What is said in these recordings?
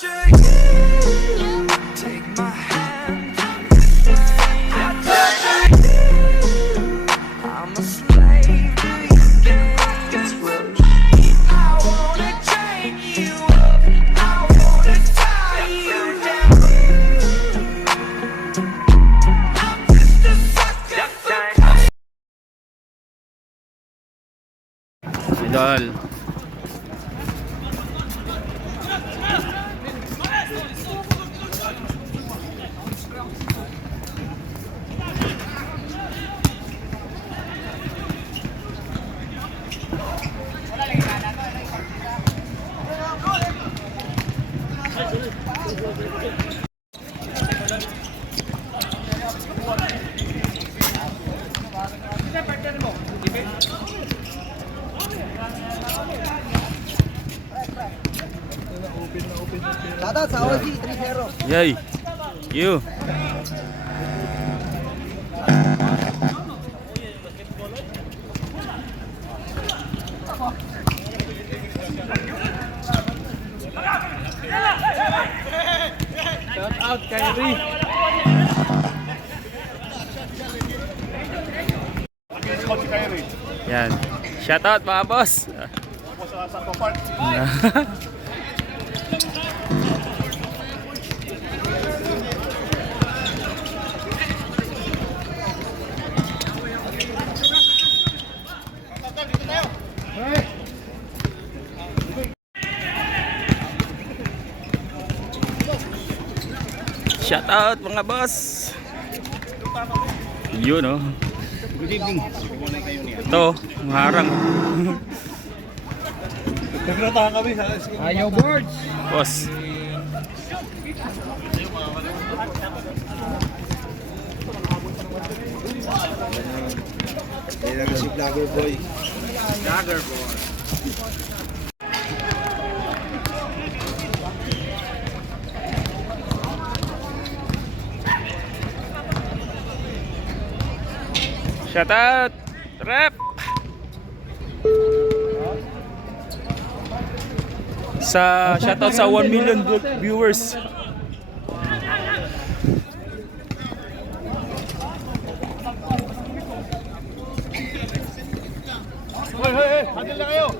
torture you. Take my hand, I torture you. I'm a slave to your games. I wanna chain you up. I wanna tie you down. I'm just a sucker for Idol. Tata sa OG 3-0. Yay. You. Shout out Kyrie. Yan. Shout out mga boss. Shout out mga boss. Yun oh. Good evening. Ito, maharang. Nagratahan kami sa Ayaw boards. Boss. Kailan si Vlogger Boy. Vlogger Boy. Shout out. Rep. Sa shout out sa 1 million viewers. Hoy, hoy, hoy! Handle na kayo!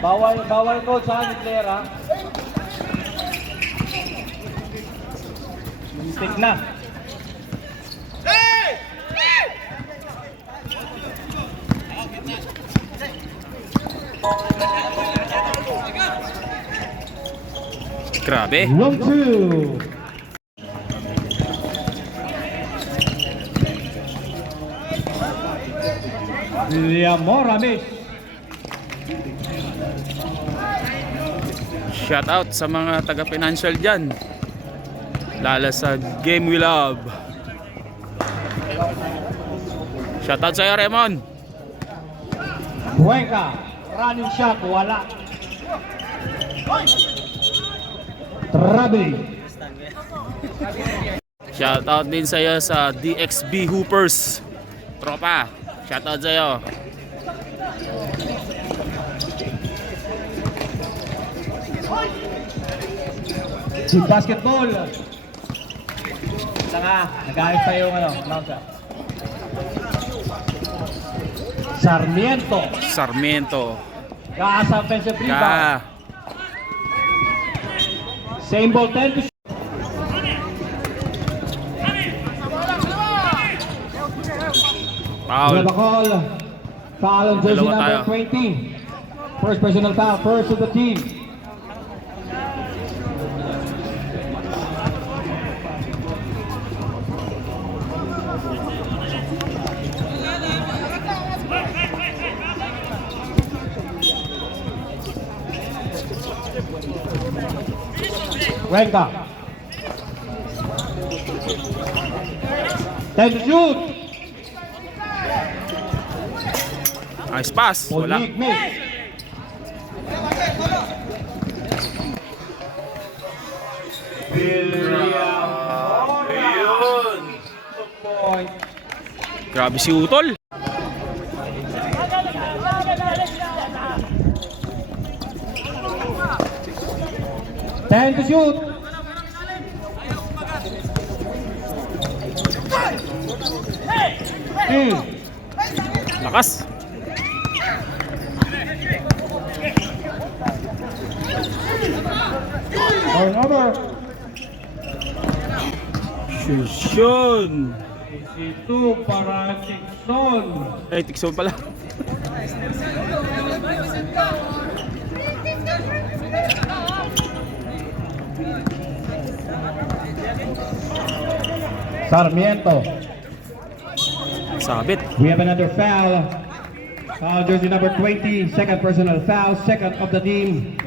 Bawal ko sa ni player ha. Mistake na. Grabe. 1-2. Liamor Ramis. Shout out sa mga taga-financial dyan. Lala sa Game We Love. Shout out sa'yo, Raymond. Cuenca. Running shot. Wala. Trabe. Shout out din sa'yo sa DXB Hoopers. Tropa, shout out sa'yo. Si basketball. Saka, nag-ayos pa yung Mount. Sarmiento. Sarmiento. Kaasa offensive rebound. Ka. Same ball 10 to Foul. call. Foul on jersey Dalawa number tayo. 20. First personal foul, first of the team. Cuenca. 10 to shoot. Nice pass. Wala. Olig miss. William. Grabe si Utol. Ten to shoot. Lakas. Turnover. Shusyon. Ito para Tikson. Ay, Tikson pala. Sarmiento. Sabit. We have another foul. Foul jersey number 20. Second personal foul. Second of the team.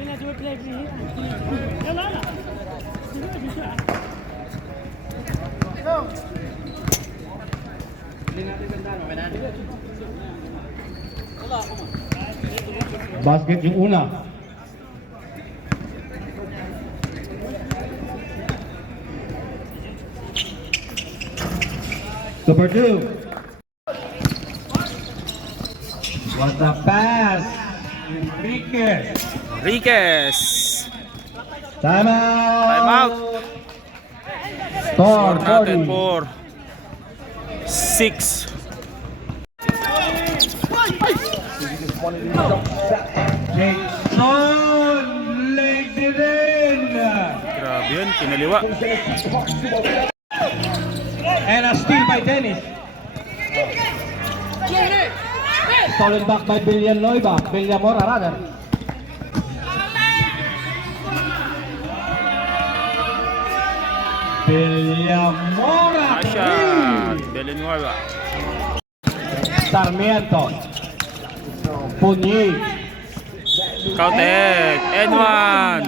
Basket yung una. Super 2. What a pass. Enriquez. Enriquez. Time out. Time out. Score Natin 40. for 6. Jason laid it in. Grabe yun, kinaliwa. And a steal by Dennis. Stolen back by Villanueva. Villamora rather. Villamora. Asya. Villanueva. Sarmiento. Punyi. Kautek. N1.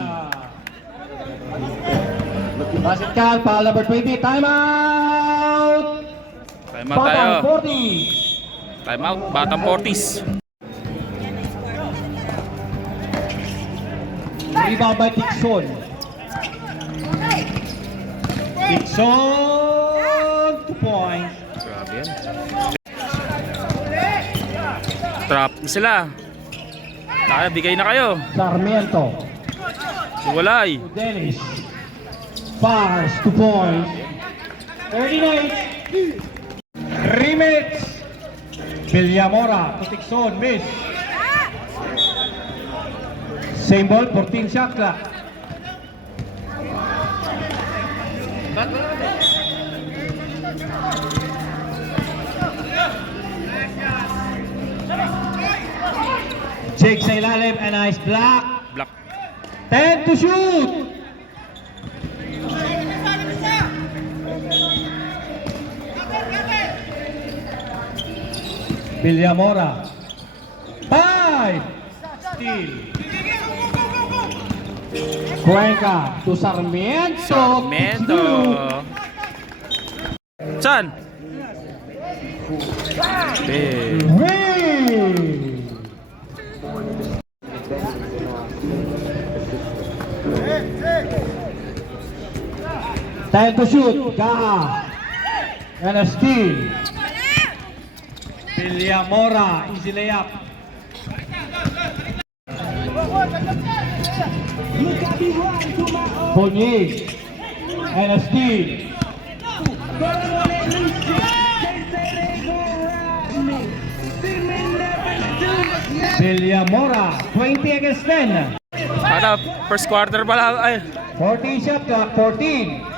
Basket count, foul number 20. Time out. Time out tayo. Batang 40. Time out. Batang 40s. Rebound by Tikson. Tikson, 2 points. Grabe yan. Trap na sila. Kaya, bigay na kayo. Sarmiento. Walay. Dennis. Fires, 2 points. 39. Remits. Villamora to Tikson, miss. Same ball, 14 shot clock. Jake sa ilalim, a nice block. Block. 10 to shoot. Villamora. 5. Steal. Cuenca to Sarmiento. Sarmiento. Saan? Eh. Hey. Time to shoot. Gaha. And a steal. Villamora. Easy layup. Bonyi. And a steal. Villamora. 20 against 10. Ano, first quarter pa lang. Ay, 14 shot clock. 14.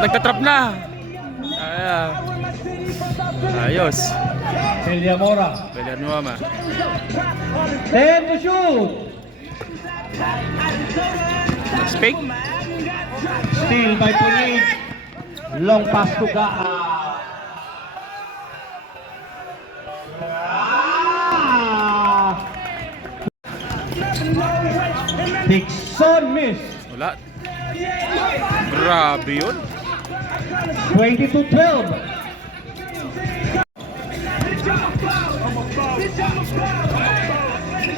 nagtatrap na. Ayos. Villamora. Villanueva. 10 to shoot. Spake. Steal by Pulig. Long pass to Gaha. Tikson miss. Wala. Grabe yun. 22-12.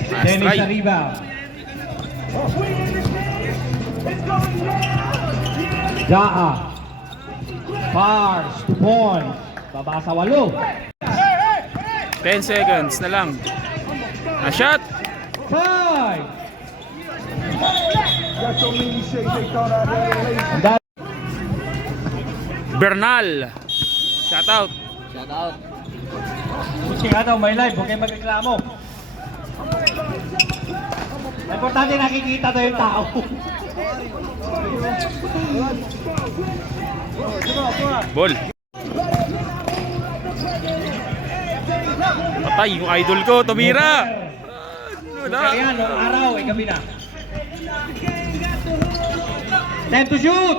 Nice Dennis try. sa rebound. Gaha. Fars, 2 points. Baba sa 8. 10 seconds na lang. A shot. 5. Bernal. Shout out. Shout out. Pushing daw, may live. Huwag kayong magreklamo. Importante nakikita daw yung tao. Ball. Patay yung idol ko, tumira. Kaya noong araw, gabi na. Time to shoot!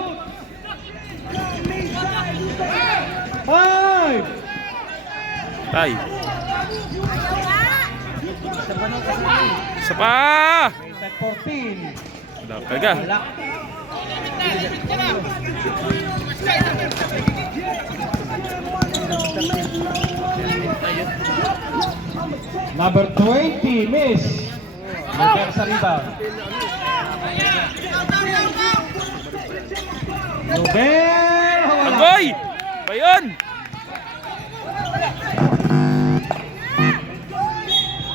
5! Tay. Isa pa. 14. Kaga. Wala. Number 20, miss. Nagkaya sa rebound. Nobel! Wala. Agoy! Ba yun?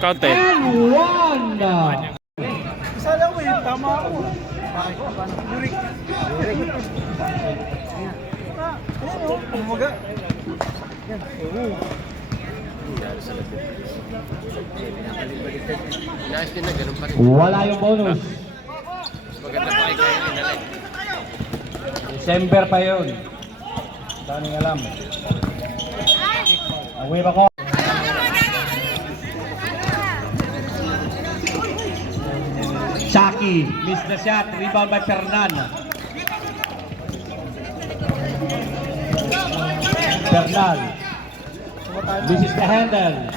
Counted. And 1. Isa lang eh, tama ako. Yurik. Umaga. Wala yung bonus. December pa yun. Daming alam. Away ba ko? Shaki, miss the shot. Rebound by Fernan. Bernal. This is the handle.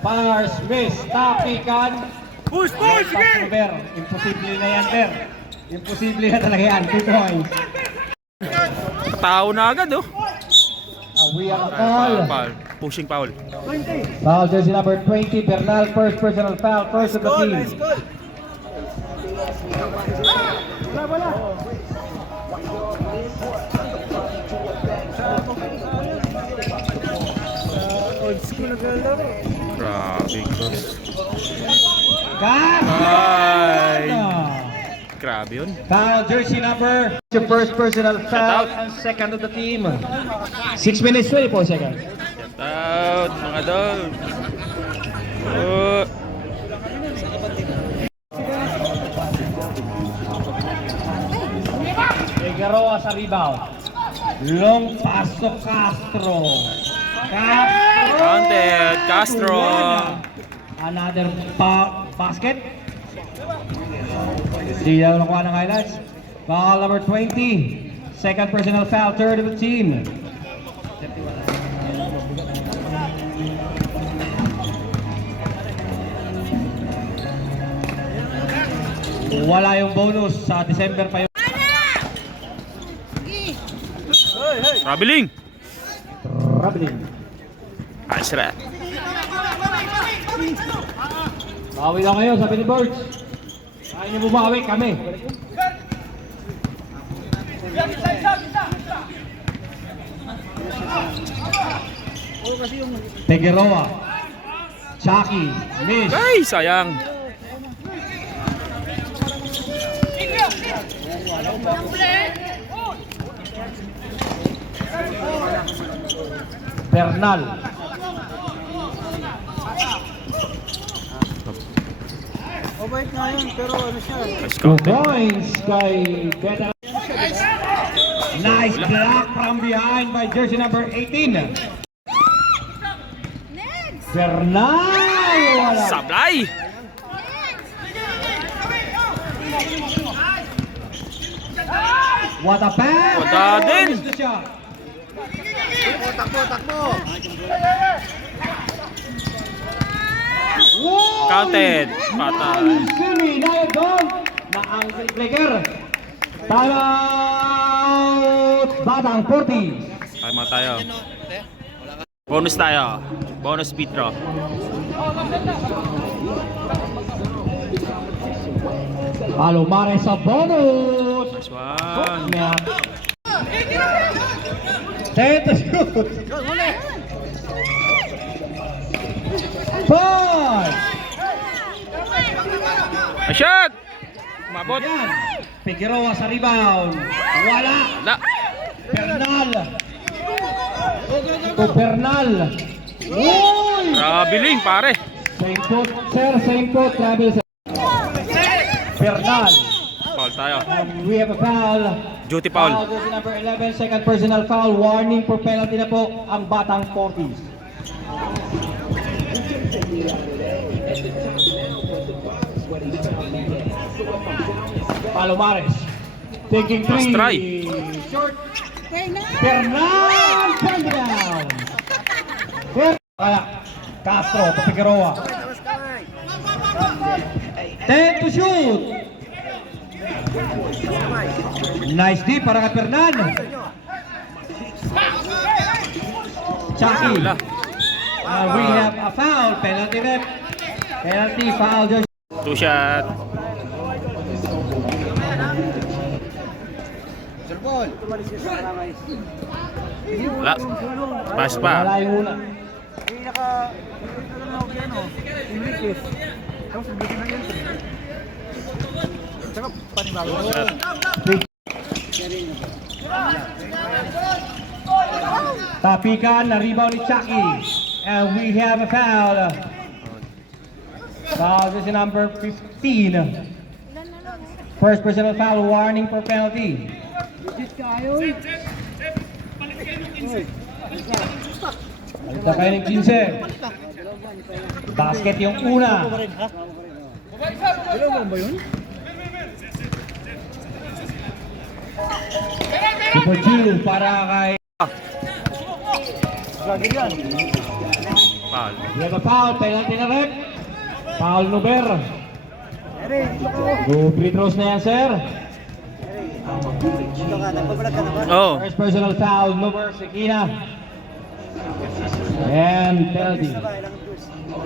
Powers, miss. Tapikan. Push, push! Sige! Ber, imposible na yan, Ber. Imposible na talaga yan. 2 points. Tao na agad, oh. We have a call. Foul. Pushing foul. Foul jersey number 20, Bernal, first personal foul, first of the team. Grabe, cross. Ay! Grabe yun. Foul jersey number, your first personal foul and second of the team. 6 minutes, 24 seconds. Shout out, mga dog. Oh. Figueroa sa rebound. Long pass to Castro. Castro! Counted, Castro. Another basket. Di daw nakuha ng highlights. Foul number 20. Second personal foul, third of the team. Wala yung bonus sa December pa yun. Traveling. Traveling. Nice rat. Bawi lang kayo, sabi ni Birds. Kaya niyo bumawi kami. Figueroa. Chucky. Miss. Ay, sayang. Bernal. Mabait nga yun, pero ano siya? Nice 2 counted. points kay veteran. Nice block from behind by jersey number 18. Bernal. Wala. Sablay. What a pass. Wala din. Missed the shot. Takbo! Wow! Counted. Patay. Siri na doon na ang flicker. Time out. Batang 40. Tama tayo. Bonus tayo. Bonus speed draw. Palomare sa bonus. Nice one. Set to shoot. A shot! Mabot. Yan. Figueroa sa rebound. Wala. Wala. Bernal. Ito Bernal. Uy! Grabe Ling, pare. Same foot, sir. Same foot. Travel sir. Bernal. Foul tayo. And we have a foul. Duty foul. Jersey number 11, second personal foul. Warning for penalty na po ang batang 40s. Palomares. Taking Last three. try. Short. Bernal. Turn down. Castro to Figueroa. 10 to shoot. Nice D para kay Fernan. Chucky. Wala. We have a foul. Penalty rep. Penalty foul. Two shot. Wala. Pass pa. Wala yung una. Hindi Tapos sabihin na yun. Tsaka panibago. Tapikan na rebound ni Chucky. And we have a foul. Foul is number 15. First personal foul, warning for penalty. Alita kayo ng 15. Basket yung una. Super chill para kay... Foul. We have a foul, penalty na rep. Foul Nuber. Go free throws na yan, sir. Oh. First personal foul, Nuber, Sekina. And penalty.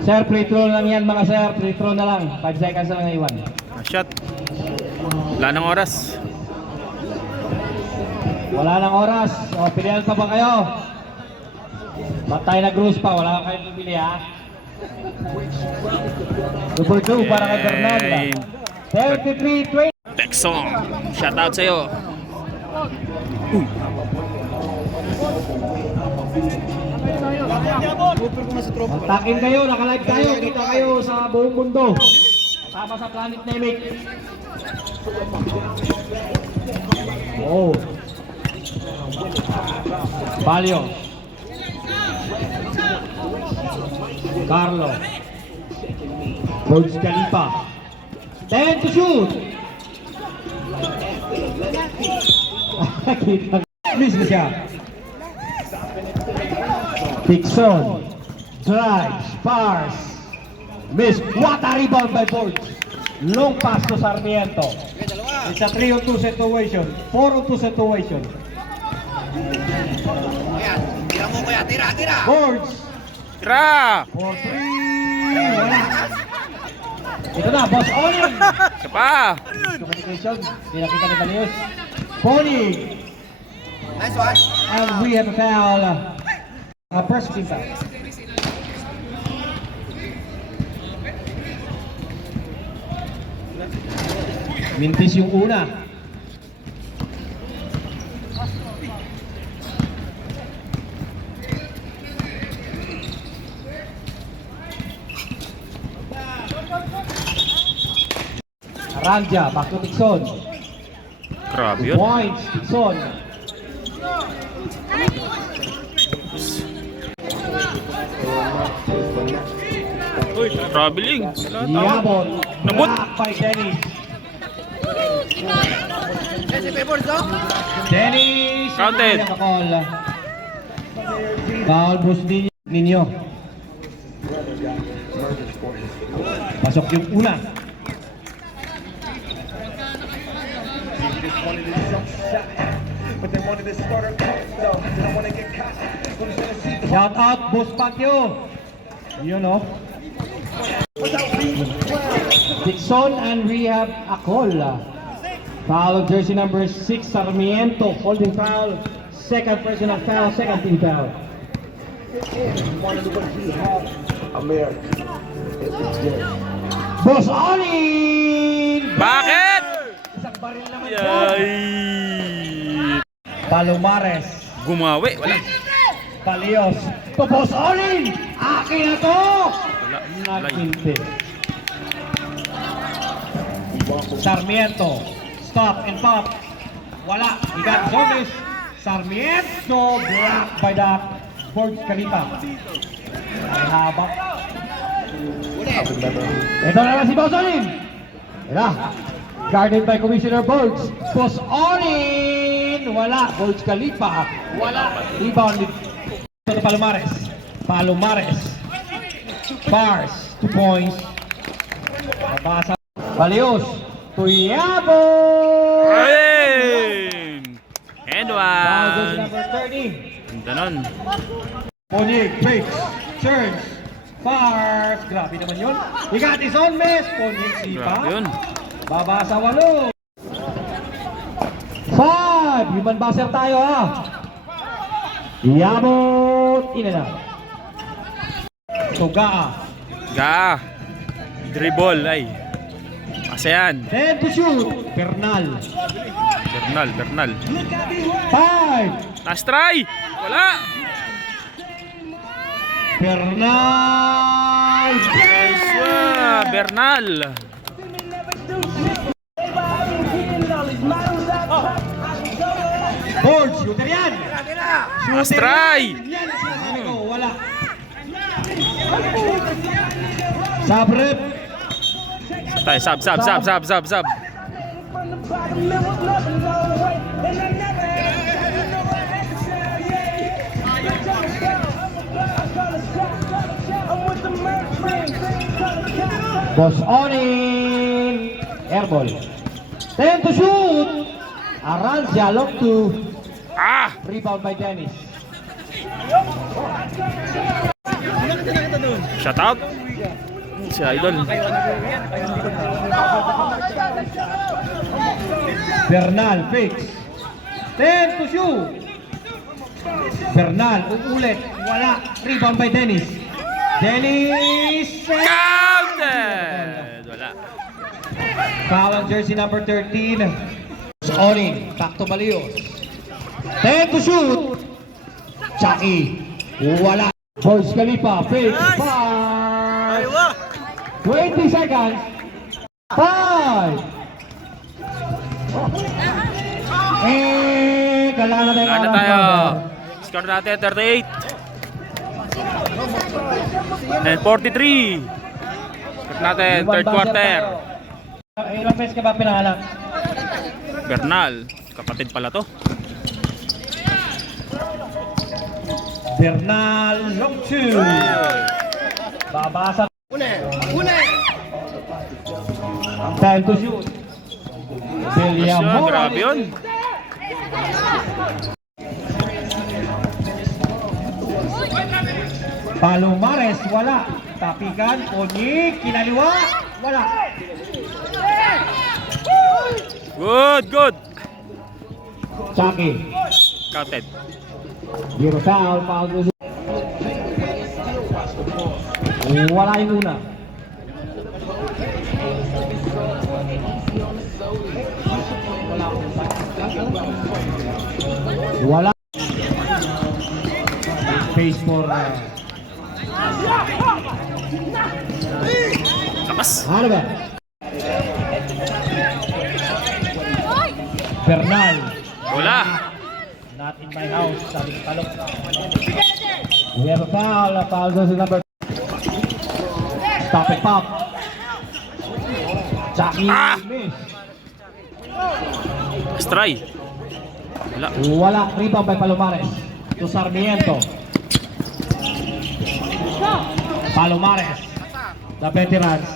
Sir, free throw lang yan mga sir. Free throw na lang. 5 seconds lang na iwan. A shot. Wala nang oras. Wala nang oras. O, pilihan pa ba kayo? Ba't tayo nag-rules pa? Wala kayong pipili ha? Super 2 para kay Fernanda. 33-20. Texon. Shout out sa'yo. Takin kayo, naka-live tayo. Kita kayo sa buong mundo. Kasama sa Planet Namek. Oh. Palio. Carlo. Burj Khalifa. 10 to shoot. Miss na siya. Dixon. Drives. Fars. Miss. What a rebound by Burj. Long pass to Sarmiento. It's a 3-on-2 situation. 4-on-2 situation. Burj. Tira! For 3. Wala. Ito na, Boss Oling. Isa pa! Communication. Hindi nakita ni Balius. Pony. Nice one. And we have a foul. First team foul. Mintis yung una. Aranja, back to Tixon. Grabe 2 yun. points, Tixon. Uy, traveling. Yabon. Nabot. Block by Dennis. Dennis. Counted. Foul Bruce Ninyo. Pasok yung una. Shout out, Boss Pacquiao. You know. Dixon and Rehab Acola. Foul of jersey number 6, Sarmiento. Holding foul. Second personal foul, second team foul. Boss Oli! Bakit? Isang baril naman yun. Yay! Palomares. Gumawi. Wala. Palios. Tupos Olin! Akin na to! Wala. Nagpilti. Sarmiento. Stop and pop. Wala. Igan Gomez. Sarmiento. Blocked by the Burj Khalifa. Ay haba. Ito na lang si Boss Olin. Ito. Guarded by Commissioner Burj. Boss Olin. Wala. Burj Khalifa. Wala. Rebound with Palomares. Palomares. Bars. 2 points. Mabasa. Balios. Tuyabo. Ayun! And Foul goes one. number 30. Ganda nun. Ponyig. Breaks. Turns. Bars. Grabe naman yun. Igati zone miss. Ponyig sipa. Grabe yun. Baba sa 8. 5. Human buzzer tayo ha. Yabot. Ina na. Tugaa. Ga. Dribble ay. Asean. 10 to shoot. Bernal. Bernal. 5. Last try. Wala. Bernal. Nice one. Bernal. Board. Shooter yan. Last try. Yan. Sinasabi ko. Wala. Sabrep. Tayo, sub. Boss Onin. Airball. 10 to shoot. Aranza long to. Ah! Rebound by Dennis. Shut out. Si Idol. Bernal fix. 10 to shoot. Bernal uulit. Wala. Rebound by Dennis. Dennis. Counted! Wala. Foul on jersey number 13. Onin. Back to Balios. 10 to shoot. Chucky. Wala. Burj Khalifa. Fix. 20 seconds. 5. Kailangan na tayo. Wala na tayo. Score natin 38. And 43. Score natin, third quarter. Ilang beses ka ba pinahanap? Bernal. Kapatid pala to. Bernal long two. Babasa. Time to shoot. William Asya, Morales. grabe yun. Palomares, wala. Tapikan, Ponyik, kinaliwa, wala. Good. Chucky. Counted. Zero foul, foul goes. Wala yung una. Wala. Space for Lakas. ano ba? Bernal. Wala. Not in my house, sabi ng talok. We have a foul. A foul goes to number. Stop and pop. Chucky miss. Let's try. Wala. Wala. Rebound by Palomares. To Sarmiento. Palomares. The veterans.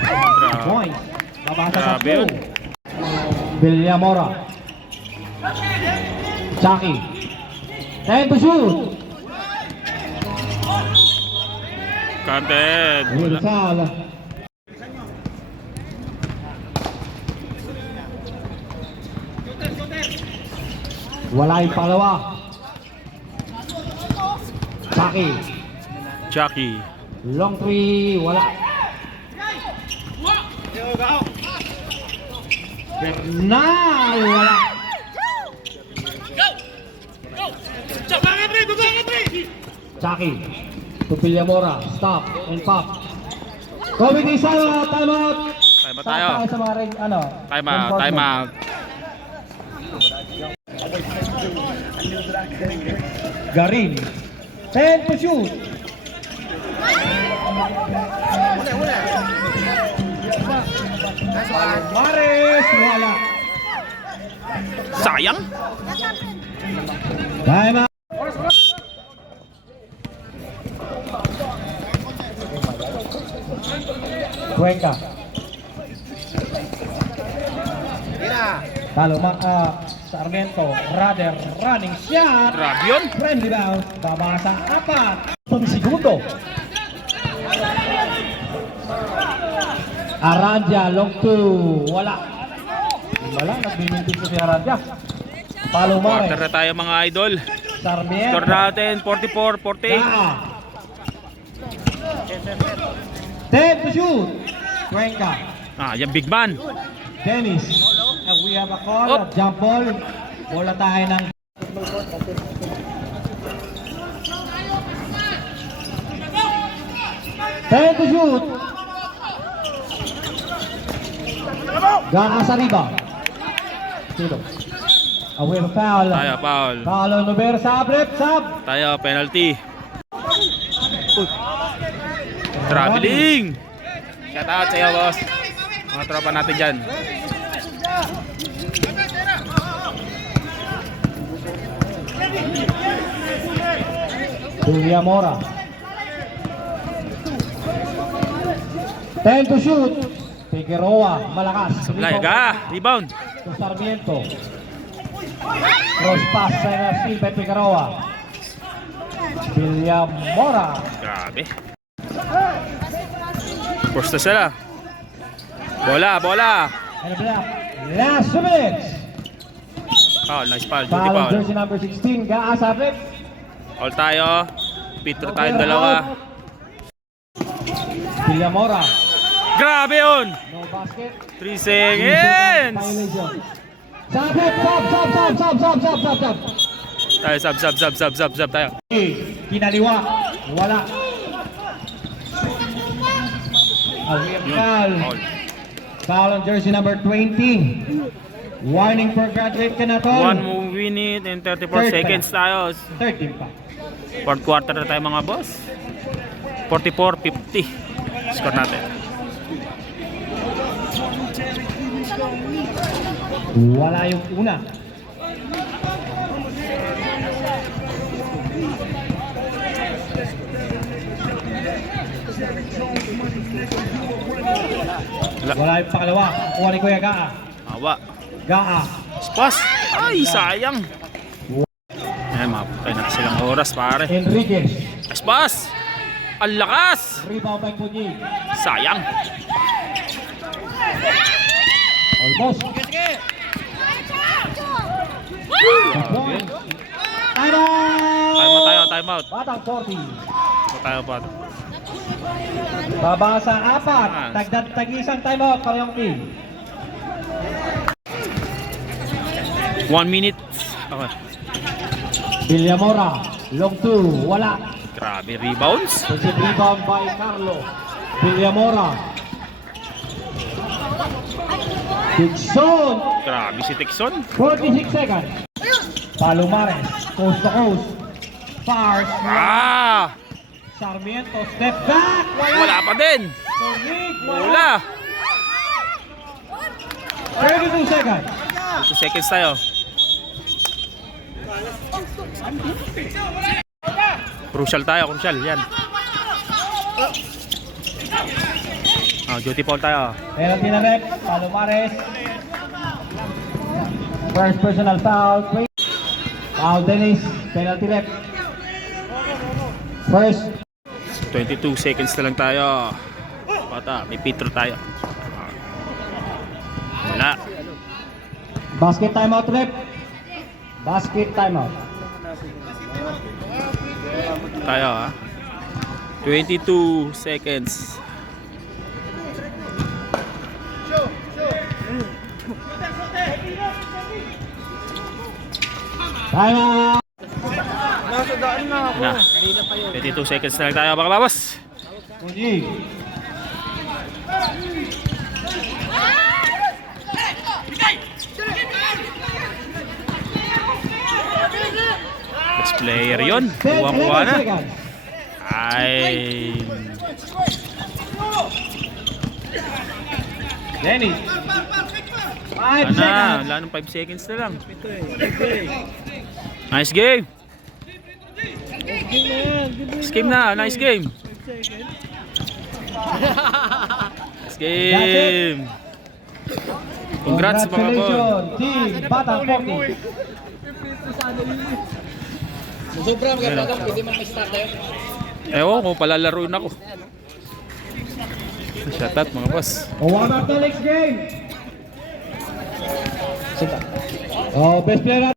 Grabe. Point. Mabasa sa Grabe yun. Villamora. Chucky. 10 to shoot. Counted. Wala. Wala. Foul. Wala yung palawa. Chucky. Chucky. Long three. Wala. Bernal, wala. Chucky, to Villamora, stop and pop. Committee Salo, time out. Time out tayo. Sa mga ano, Time out, time out. Garin, 10 to shoot. Nice one. Mares, wala. Sayang. Time out. Cuenca. Talo Sarmiento, rather running shot. Grabe yun. Friendly bounce, babasa 4. Segundo. Aranja, long 2, wala. Wala, nagbimintin sa si Aranja. Palo Quarter Mare, na tayo mga idol. Sarmiento. Score natin 44-48. Gaa. 10 to shoot. Cuenca. Yung big man. Dennis. We have a call. Up. Jump ball. Bola tayo ng... Ten to shoot. Gaa sa rebound. Sino? We have a foul. Tayo, foul. Foul on Nubera. Sab, rep, sab. Tayo, penalty. Uy. Traveling. Shout out sa'yo, boss. Mga tropa natin dyan. Villamora. 10 to shoot. Figueroa, malakas. Sablay, rebound. To Sarmiento. Cross pass sa steal by Figueroa. Villamora. Grabe. First na sila. Bola. And a block. Last minutes. Foul, nice foul. Duty Foul on foul. jersey number 16. Gaa sa rep. All tayo. Pitro tayong dalawa. Villamora. Grabe yun. No basket. 3 seconds. Violation. Sa rep. Sub. Tayo, sub tayo. Kinaliwa. Wala. Yun. Foul. Foul. Foul on jersey number 20. Warning for graduate ka na to. 1 minute and 34 seconds tayo. 13 pa. Fourth quarter na tayo mga boss. 44-50. Score natin. Wala yung una. Wala yung pangalawa. Kuha ni Kuya Gaa. Awa. Gaa. Spas. Ay, sayang. Ayan, mapatay na silang oras pare. Enriquez. Spas. Ang lakas. Rebound by Punyig. Sayang. Almost. Grabe. Time out! Time out. Batang 40. Tayo pa. Babasa 4. Tag-isang time out parehong team. 1 minute. Okay. Villamora. Long 2. Wala. Grabe, rebounds. Positive rebound by Carlo. Villamora. Dixon. Grabe si Tixon. 46 seconds. Palomares. Coast to coast. Fars. Sarmiento. Step back. Wala pa din. Punyig. Wala. 32 seconds. 2 seconds tayo. Crucial tayo, crucial. Yan. Duty foul tayo. Penalty na rep. Palomares. First personal foul. Foul Dennis. Penalty rep. First. 22 seconds na lang tayo. Bata, may Petro tayo. Wala. Basket timeout rep. Basket timeout. Tayo 22 seconds. Time out! Na. 22 seconds na lang tayo mga kababas. Kunyi. Best player yun. 10, Kuha-kuha 11 na. seconds. Ay. Lenny. 5 Wala na. seconds. Wala nang 5 seconds na lang. Nice game. Nice game na. Nice game. Nice game. Congrats mga kapon. Congratulations, Team Batang Poki. Ewan ko, palalaruin ako. Shout out mga boss. One up the next game. Oh, best player natin.